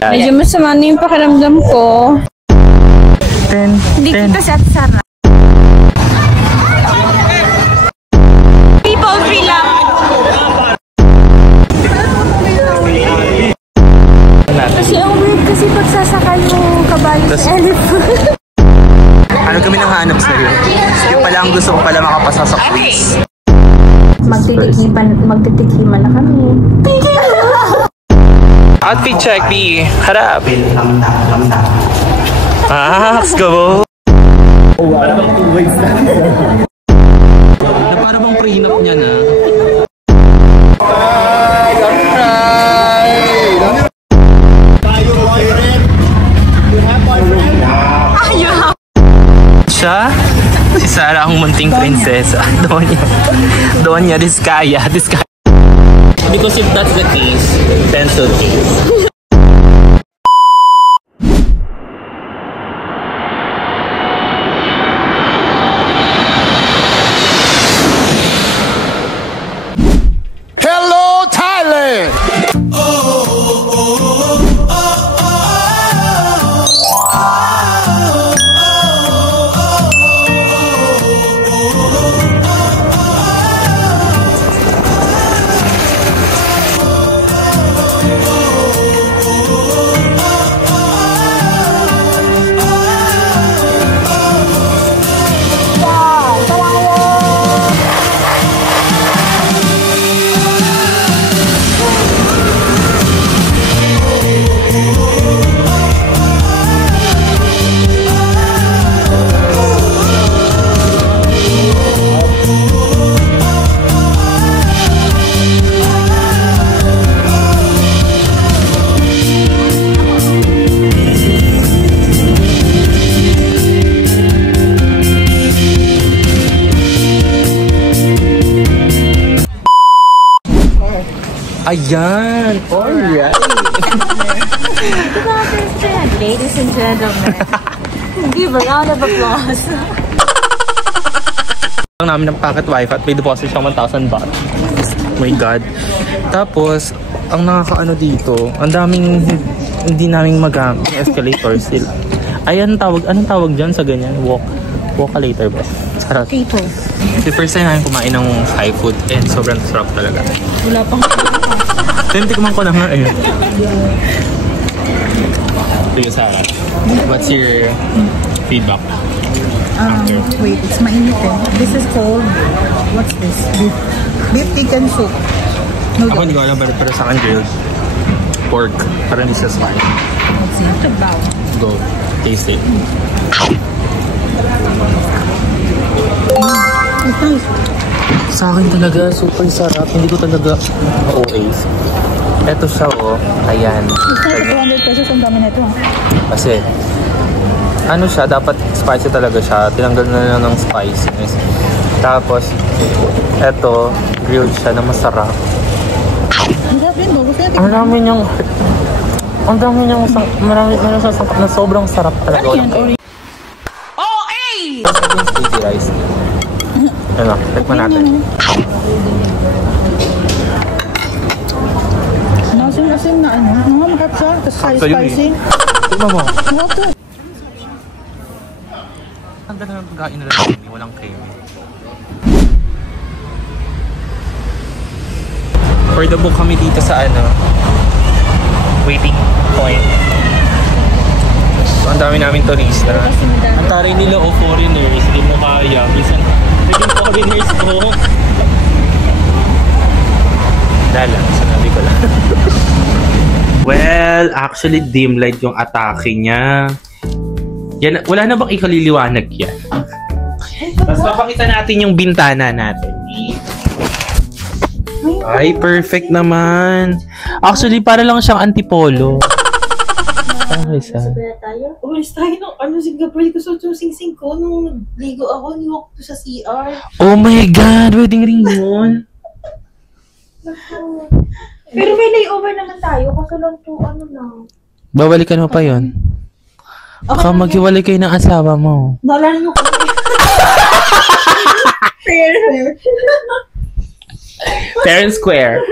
Medyo masama na yung pakiramdam ko. Hindi kita siya sana. People free lang. Kasi ang weird kasi pagsasakay yung kabayo sa elephant. Ano kami nang hanap sa'yo? Yung pala ang gusto ko pala makapasa sa quiz. Magtitikhiman na kami. Outfit check, B. Harap. Let's go. Para bang 2 weeks na. Para bang prenup niya na. Siya? Si Sarah ang munting prinsesa. Donya Diskaya. Because if that's the case, pencil case. Hello, Thailand! Ayan! Alright! Ladies and gentlemen, give a round of applause. Ang namin ng packet wifi at may deposit siya 1,000 baht. Oh my God. Tapos, ang nakakaano dito, ang daming hindi namin magamit yung escalator still. Ayan tawag, anong tawag dyan sa ganyan? Walkalator ba? Sarap. People. The first time namin kumain ng Thai food and sobrang sarap talaga. Wala pang Tikman ko na nga eh. Sige, Sarah. What's your feedback? Wait, it's mainit eh. This is called, what's this? Beef chicken soup. Ako hindi ko alam, pero sa akin grilled pork. Parang hindi siya spicy. Let's see. Go. Taste it. It's nice. Sa akin talaga, super sarap. Hindi ko talaga OAs. Eto siya oh. Ayan. It's like 200 pesos ang dami na ito. Kasi, ano siya, dapat spicy talaga siya. Tinanggal na lang ng spiciness. Tapos, eto, grilled siya na masarap. Ang dami niyang, marami siyang sangkap na sobrang sarap talaga. OA! Sticky rice. Ano, tikman natin. Asim na ano, makap siya, tapos spicy. Tikman mo. Ito. Ang ganda ng pagkain nila creamy, walang creamy. For the book kami dito sa ano, waiting point. So, ang dami namin turista. Ang taray nila o foreigners, hindi mo kaya. Minsan, naging foreigners ko. Dala, sinabi ko lang. Well, actually dim light yung atake niya. Yan, wala na bang ikaliliwanag yan? Tapos papakita natin yung bintana natin. Ay, perfect naman. Actually, para lang siyang antipolo. Okay, sa. Umalis tayo ng Singapore. Gusto yung sing-sing ko nung ligo ako, niwalk ko sa CR. Oh my God! Wedding ring yun. Pero may layover naman tayo. Kaso lang po, Babalikan mo pa yun. Baka maghiwalay kayo ng asawa mo. Nalala nyo ko. Fair and square.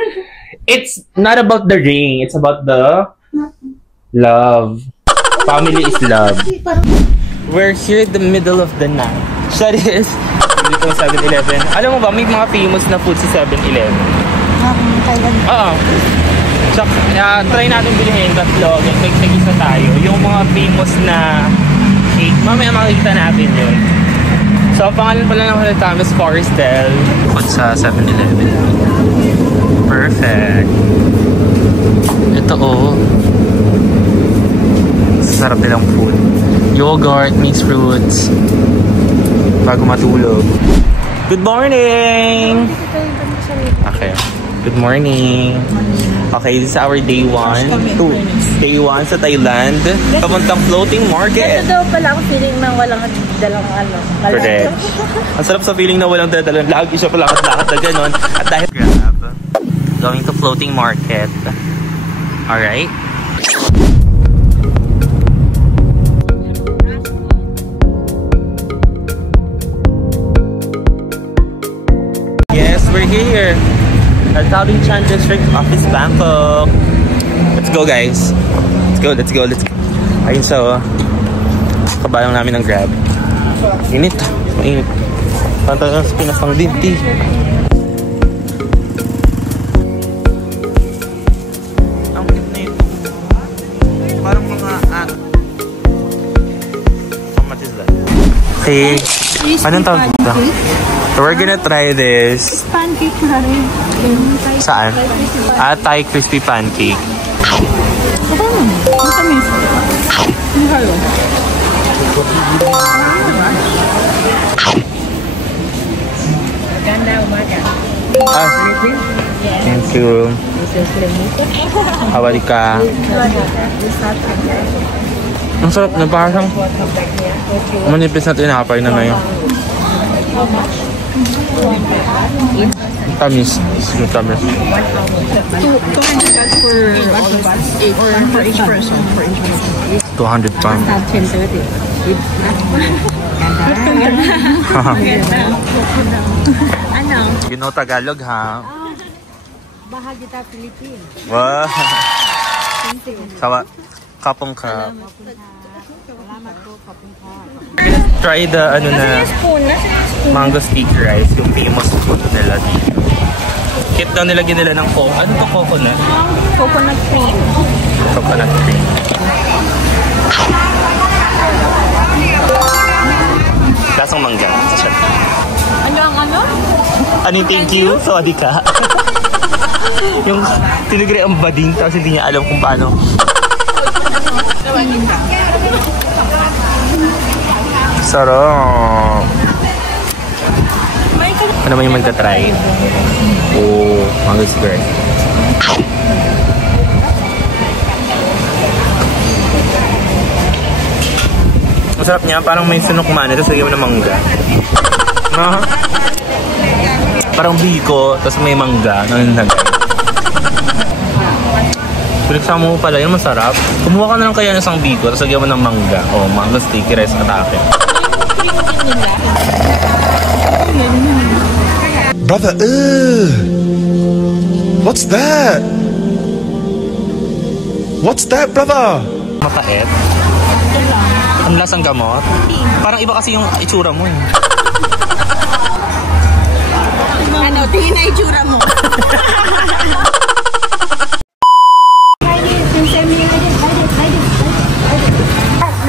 It's not about the ring. It's about the Love. Family is love. We're here in the middle of the night. That is, dito sa 7-Eleven. Alam mo ba, may mga famous na food sa 7-Eleven. Thailand. Oo. So, try natin bilhin tatlo. Nag-isa tayo. Yung mga famous na cake. Mamaya makikita natin yun. So, pangalan pala ng hotel is Forestel. Food sa 7-Eleven. Perfect. Ito sarap nilang food. Yogurt, mixed fruits. Bago matulog. Good morning! Okay. Good morning. Okay, this is our day 1. Day 1 sa Thailand. Papuntang floating market. Ito daw pala ang feeling na walang dalang Correct. Ang sarap sa feeling na walang dalang. Lagi siya palakad-lakad na gano'n. At dahil grab, going to floating market. Alright. Yes, we're here at Calvin Chan District Office, Bangkok. Let's go, guys. Let's go. Ayun siya, kabayang namin ng Grab. Init. Mainit. Tantang sa Pinas ng Dinti. Ang cute na ito. Parang mga how much is that? Okay. Anong tawag dito? So we're gonna try this. Pancake na rin. Saan? Thai crispy pancake. Matamis. Halo. Ganda umaga. Thank you. Awalika. Ang sarap na, parang manipis na tinapay na ngayon. Tamis. Tamis. 200 for each person. 200 pounds. Ano? You know Tagalog, ha? Bahagi ta Philippines. Wow. Sawa. Kapong ka. Try the mango sticky rice, yung famous food nila dito. Kit daw nilagyan nila ng coconut. Ano to, coconut? Coconut cream. Coconut cream. Lasang mangga. Ano ang ano? Ano yung thank you? Sorry ka. Yung tinigre ang bading tapos hindi niya alam kung paano. Sarap. Ano naman yung magta-try? Oh, mango cigarette. Masarap niya, parang may sunok man, tapos lagyan mo ng mangga. No? Parang biko, tapos may mangga. Pinagsama mo pala, yun masarap. Kumuha ka na lang kaya ng isang biko, tapos lagyan mo ng mangga. O, mango sticky rice atake. Brother, what's that? What's that, brother? Mapait. Ang lasang gamot. Parang iba kasi yung itsura mo eh. Ano, tingin na itsura mo.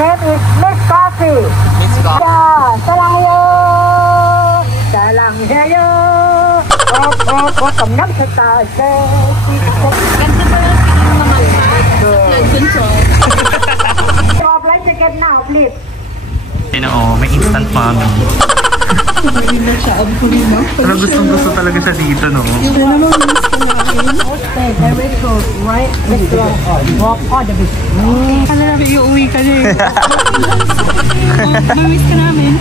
Name is Miss Coffee. Miss Coffee. Yeah, salang-yo. Salang-yo. Cầm nắp sa taas. Ganda pa lang tingin naman ha. Blood control. Drop like ticket now, please. May instant mommy. Pero gustong-gusto talaga siya dito, no? Very good, right? Walk on the beach. Ano na, iuwi ka na eh. Mamiss ka namin.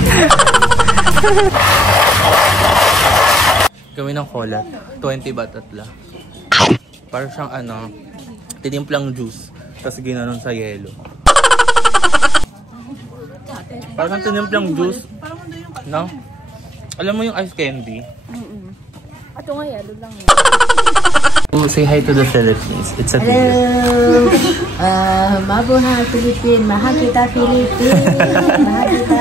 Gawin ng cola. 20 baht atla. Parang siyang tinimplang juice. Tapos ginanon sa yelo. Parang tinimplang juice. No? Alam mo yung ice candy? Ato nga yan, doon lang. Say hi to the Philippines. It's a Hello! Mabuhay Philippines. Mahal kita Philippines. Mahal kita.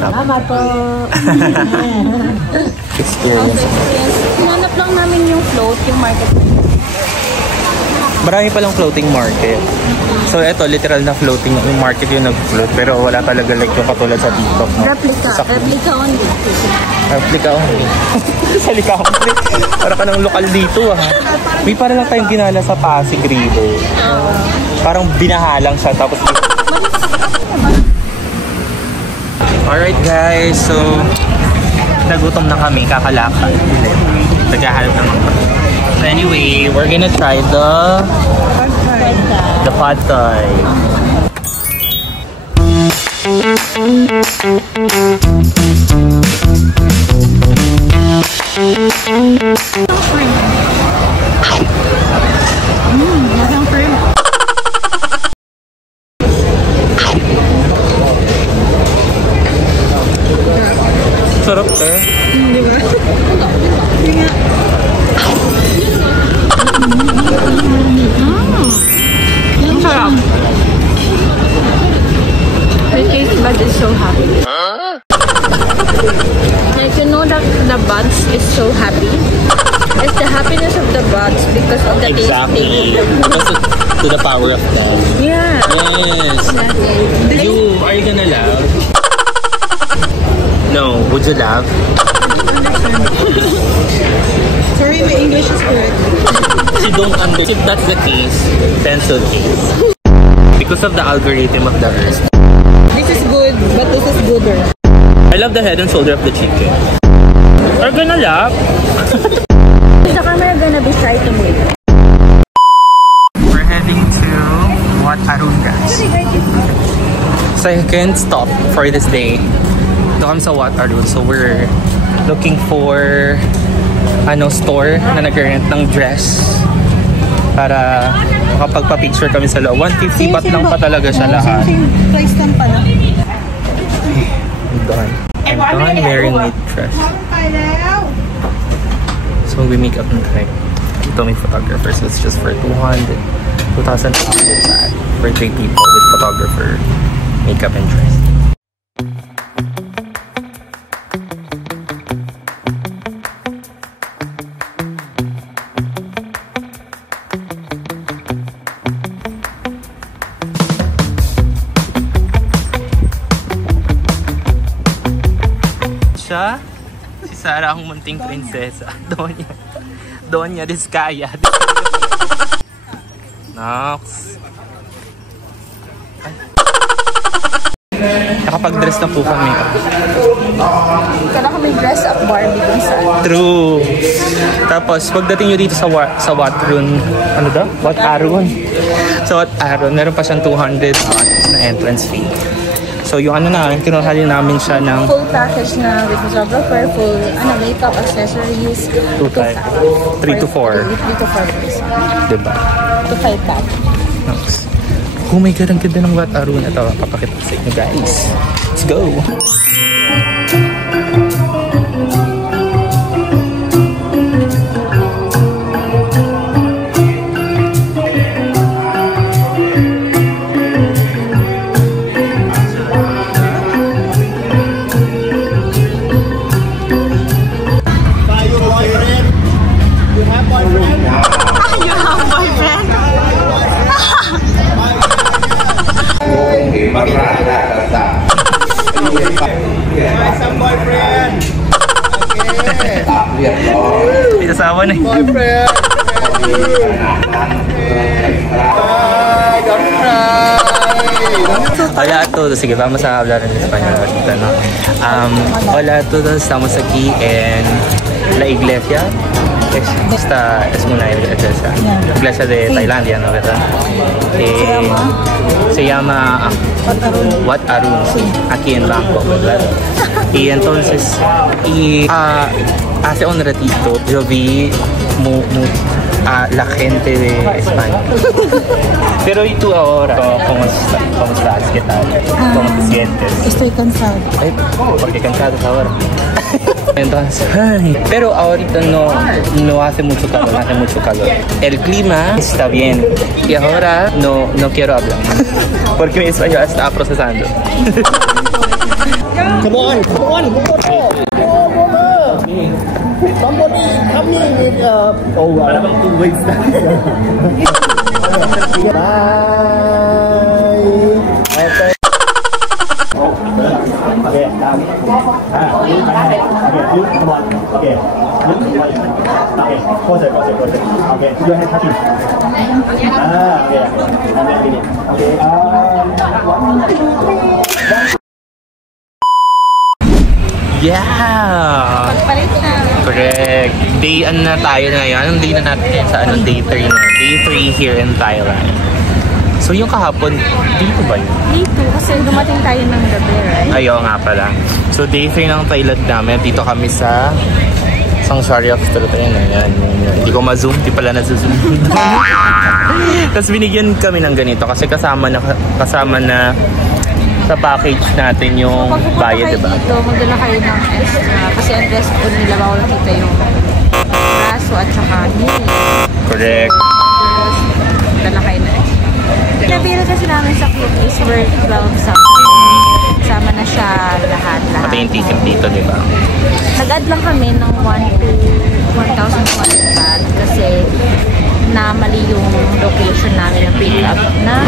Salamat po. experience. Hinanap lang namin yung float, yung market. Marami palang floating market. So ito, literal na floating yung market yung nag-float. Pero wala talaga like yung katulad sa TikTok. No? Replica only. Replica only. Salika only. Para ka ng lokal dito ha. May para lang tayong ginala sa Pasig River. Parang binahalang siya tapos... Alright guys, so nagutom na kami, kakalakad. Naghahalap naman kami. So anyway, we're gonna try the pad thai. Masang cream. Sarap eh. Di ba? Ang sarap. My taste bud is so happy. Like, you know that the buds is so happy. It's the happiness of the buds because of the Exactly. tasting. To the power of that. Yeah. Yes. Exactly. Are you gonna laugh? No. Would you laugh? Sorry, my English is correct. You don't understand. If that's the case, pencil case. Because of the algorithm of the earth. This is good, but this is gooder. I love the head and shoulder of the chicken. Are you gonna laugh? The camera gonna be shy to move. We're heading to Wat Arun, guys. Second stop for this day. Ito kami sa Wat Arun. So we're looking for store na nag-rent ng dress para makapagpa-picture kami sa loob. 150 baht lang pa talaga siya lahat. Same price lang pala. I'm done wearing my dress. So we make up in time. Ito may photographer, so it's just for 2,200 baht for 3 people with photographer, makeup and dress. Si Sarah ang munting prinsesa. Donya Diskaya. Nox. Nakapag-dress na po kami. Kaya kami dress up Barbie dun sa... True. Tapos, pagdating nyo dito sa Wat Arun, ano daw? Wat Arun. Sa Wat Arun, meron pa siyang 200 baht na entrance fee. So, yung kinuhali namin siya ng... Full package na with photographer, full makeup, accessories. 3 to 4. 3 to 4 days. Diba? To 5 baht. Nice. Oh my God, ang ganda ng Wat Arun. Ito, papakita sa inyo guys. Let's go! May asawa na eh. Boyfriend. Don't cry. Hola a todos, sige, vamos a hablar en español ahorita, ¿no? Hola a todos, estamos aquí en la iglesia. Esta es una iglesia de Tailandia, ¿no? ¿Verdad? Se llama Wat Arun, aquí en Bangkok, ¿verdad? Y entonces, hace un ratito yo vi a la gente de España. Pero y tú ahora, ¿cómo estás? ¿Qué tal? ¿Cómo te sientes? Estoy cansado. Ay, ¿por qué cansados ahora? Entonces, ay, pero ahorita no hace mucho calor. El clima está bien y ahora no quiero hablar porque mi español está procesando. Come on. Somebody come in with para bang 2 weeks na. Bye. Okay. Okay, look, come on. Okay. Okay, pause it. Okay, your hand touching. Okay. And then finish. Okay, Yeah! Pagpalit na. Correct. Day na tayo ngayon. Anong day na natin sa day 3 na? Day 3 here in Thailand. So yung kahapon, dito ba yun? Dito, kasi dumating tayo ng gabi, right? Ayaw nga pala. So day 3 ng Thailand namin. Dito kami sa Sanctuary of Truth. Ayan. Hindi ko ma-zoom. Di pala na-zoom. Tapos binigyan kami ng ganito kasi kasama na sa package natin yung bayad, diba? Dito, magdala kayo ng extra. Kasi ang dress code nila, bawal kita yung braso at saka knee. Correct. Tapos, magdala kayo ng extra. Pinabira kasi namin sa cookies worth 12 something. Sama na siya lahat. Pati yung ticket dito, diba? Nag-add lang kami ng 1 to 1,000 baht kasi namali yung location namin ng pick-up na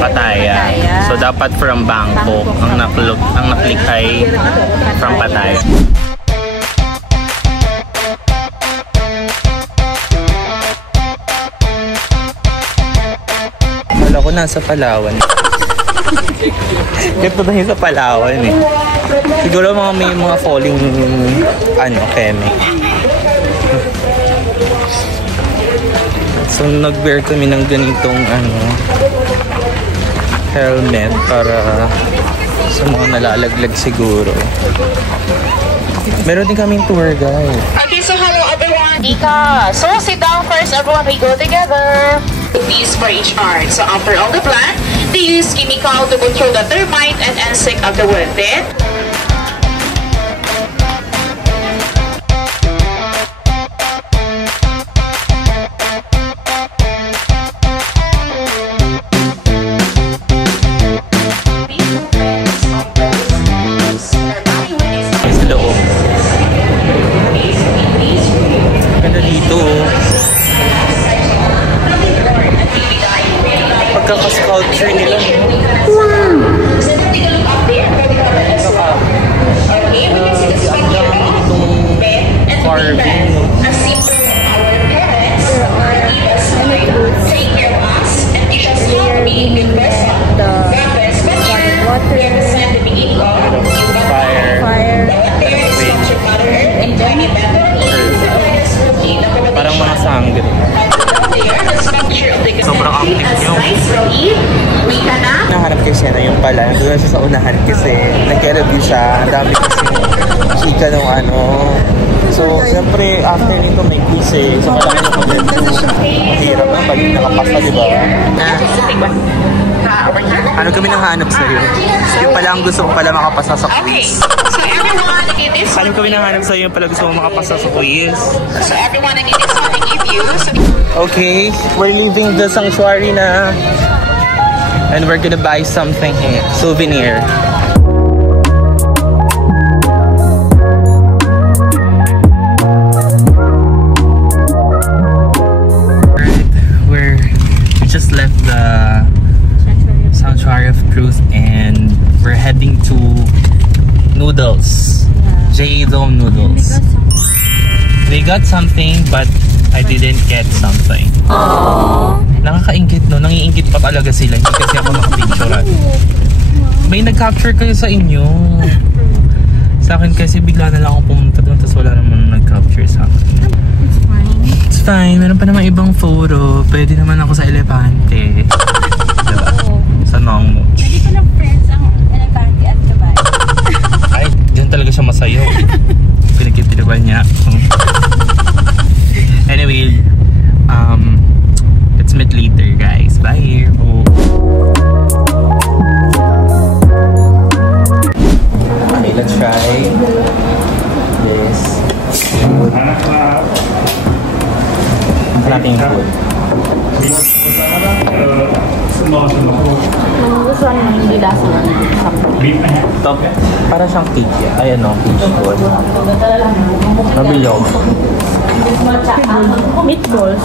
Pattaya. So dapat from Bangkok. Ang naklik ay from Pattaya. Wala ko nasa Palawan. Dito tayo sa Palawan eh. Siguro may mga falling keme. So nag-wear kami ng ganitong helmet para sa mga nalalaglag siguro. Meron din kaming tour guide. Okay, so hello everyone. Ika. So sit down first, everyone. We go together. These for each art. So after all the plan, they use chemical to control the termite and insect of the wood. Then Pagkaka-sculpture nila. Carving. Parang mga sangre. Sobrang active yung nahanap kasi na yung pala. Doon siya sa unahan kasi nag-review siya. Ang dami kasi chika nung So, siyempre, after nito may quiz eh. So, kailangan na mag-review. Mahirap na pag nakapasa, diba? Ano kami nanghanap sa'yo? Yung pala ang gusto ko pala makapasa sa quiz. so everyone, again this Ano kami nanghanap sa'yo yung pala gusto mo makapasa sa quiz? So everyone, again this one I give you. So Okay, we're leaving the sanctuary na. And we're gonna buy something here. Souvenir. We just left the Sanctuary of Truth and we're heading to Noodles. J-Dome Noodles. We got something but I didn't get something. Aww. Nakakaingit no, nangiingit pa talaga sila. Hindi kasi ako nakapicturean. May nag-capture kayo sa inyo. Sa akin kasi bigla na lang ako pumunta doon tapos wala naman nag-capture sa akin. It's fine. It's fine, meron pa naman ibang photo. Pwede naman ako sa elepante. Diba? Sa Nongmo. Pwede ko na friends ang elegante at kabay. Ay, dyan talaga siya masayaw. Pinagkitiraban niya. Anyway, let's meet later. Yes. Hanapin yung food. Nagustuhan mo hindi lasa lang. Top. Para siyang cake. Ayan o, cake food. Mabilog. Meatballs.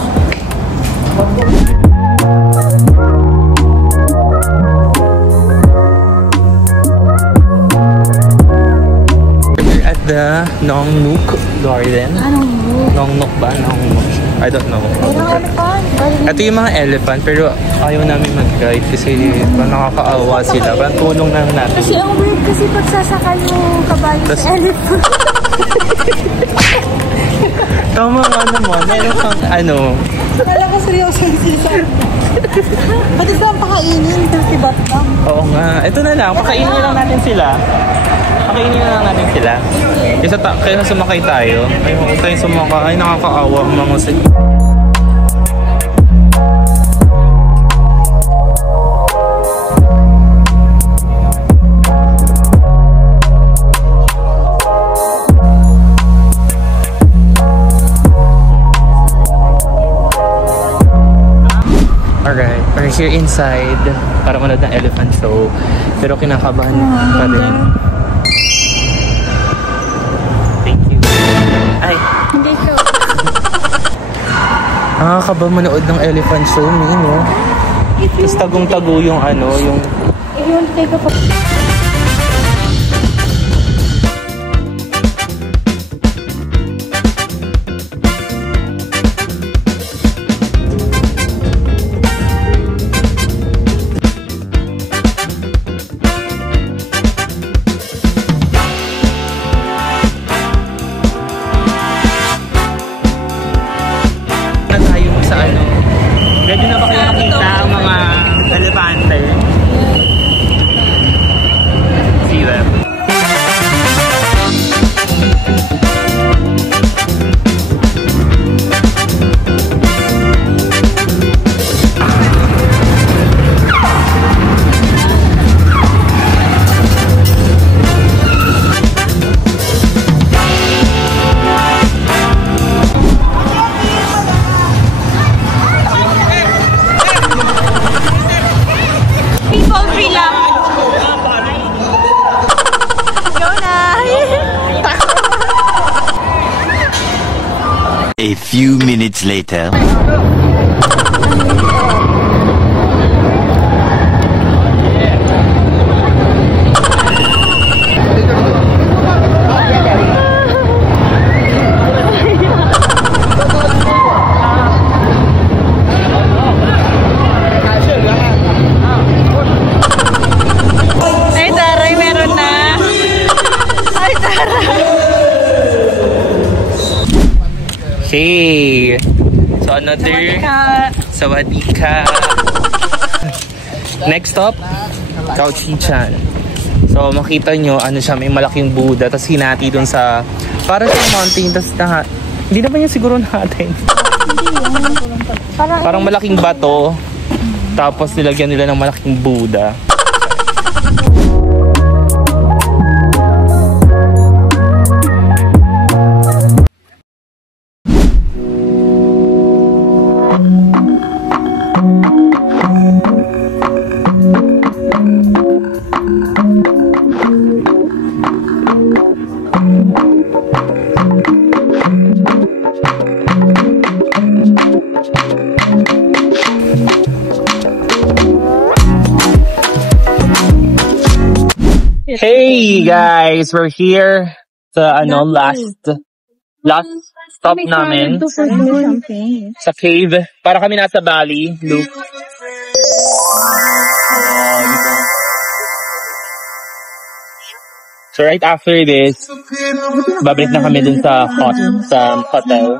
We're at the Nong Nook Garden. Anong mood? Nong Nook ba? Nong Nook. I don't know. Ito yung mga elephant pero ayaw namin mag-guide kasi nakakaawa sila. Parang tulong lang natin. Kasi ang weird kasi pagsasakay yung kabayo sa elephant. Tama nga naman. Meron kang ano. Kala ko seryoso yung sisa. Ba't is lang pakainin? Dirty bat lang. Oo nga. Ito na lang. Pakainin na lang natin sila. Pakainin na lang natin sila. Kaysa sumakay tayo. Ay, huwag tayong sumakay. Ay, nakakaawa ang mga Alright, we're here inside para manood ng elephant show. Pero kinakabahan pa rin. Thank you. Ay! Hindi ko. Nakakaba manood ng elephant show, no? Tapos tagong-tago yung ano, yung... If you want to take a photo. Ready na ba kayo makita ang mga elepante? See them. A few minutes later. Ay, taray, meron na. Ay, taray. Hey! So another Sawadika. Next stop, Kauchi-chan. So makita nyo, ano siya, may malaking Buddha, tapos hinati dun sa, para sa mountain, tapos hindi naman yung siguro natin. Parang malaking bato, tapos nilagyan nila ng malaking Buddha. Hey guys, we're here sa last stop namin sa cave. Para kami nasa Bali, look. So right after this, babalik na kami dun sa hotel.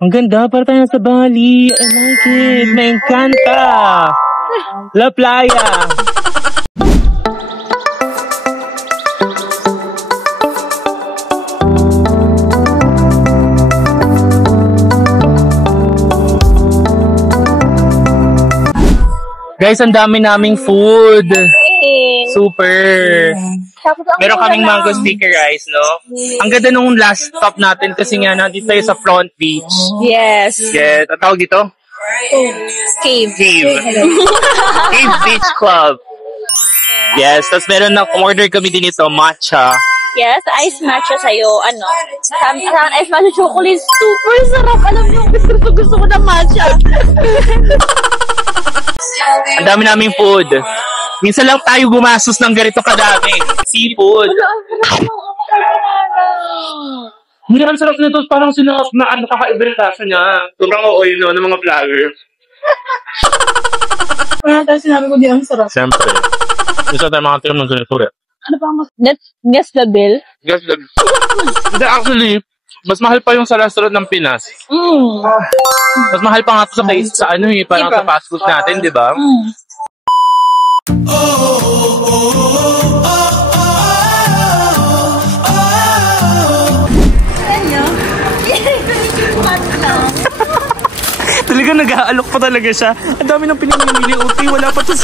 Ang ganda, para tayo nasa Bali. I like it. Me encanta. La playa. Guys, ang dami naming food. Super. Meron kaming mango sticky rice, no? Ang ganda nung last stop natin kasi nga nandito tayo sa Front Beach. Yes. Yes. Ang tawag dito? Cave. Cave Beach Club. Yes. Tapos meron na, order kami din ito, matcha. Yes, ice matcha sa'yo. Ano? Ice matcha chocolate. Super sarap. Alam niyo, gusto ko ng matcha. Ang dami naming food. Minsan lang tayo gumastos ng ganito kadami. Seafood. Hindi ang sarap nito. Parang sinarap na ano kakaiba yung lasa niya. Sobrang oil no, ng mga vlogger. Parang tayo sinabi ko di ang sarap. Siyempre. Gusto tayo mga tiram ng ganito. Ano pa mas? Guess the bill? Guess the... Hindi, actually, mas mahal pa yung sa restaurant ng Pinas. Mas mahal pa nga ito sa ano eh, parang sa fast food natin, di ba? Talaga nag-aalok pa talaga siya. Ang dami ng pinamimili. Uti, wala pa to